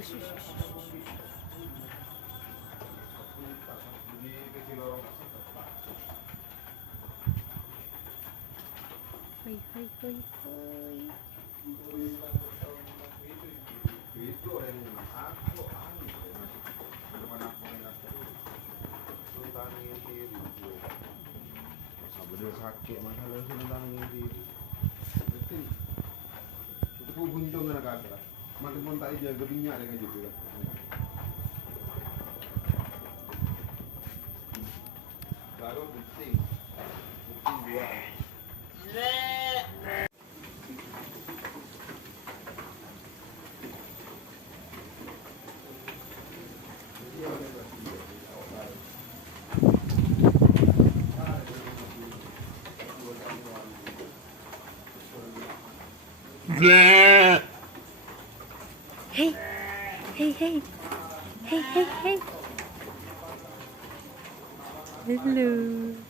Ush, ush, ush, ush, ush. Hoy, hoy, hoy, hoy. Dia sakit masalah senang ini. Mesti itu punjung kan agak. Makin pun tak jaga minyak dengan gitu lah. Baru penting dua. Hey, hey, hey, hey, hey, hey. Hello.